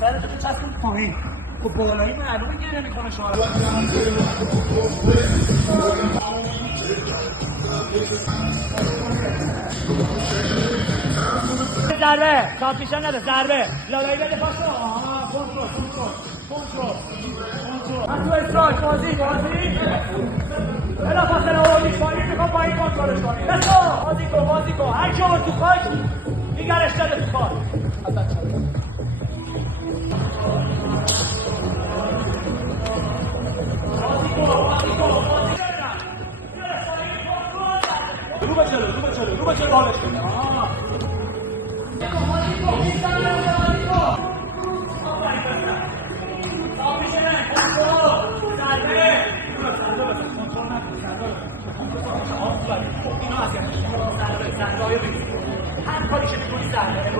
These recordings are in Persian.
سرتو چسبون پایین. خب بالایی معلومه گریه میکنه شما. ضربه کامپیشن نده ضربه لالایی بده پاسو کنترل من تو استرایک بازی بلا فاصله آوردی پایین میخوام پایین کنترلش کنی بسا بازی کن هر کی آورد تو خاک دیگرش داده تو خاک رو به جلو بالش کنه هر کاری که میکنی زرده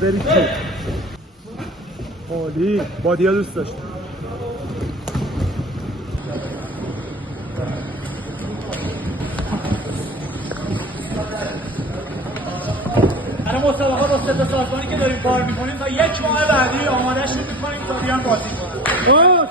بری چی؟ عالی بادیا دوست داشت برای مسابقه با سه تا سازمانی که داریم کار میکنیم تا یک ماه بعدی آمادهشون میکنیم تا بیان بازی کنن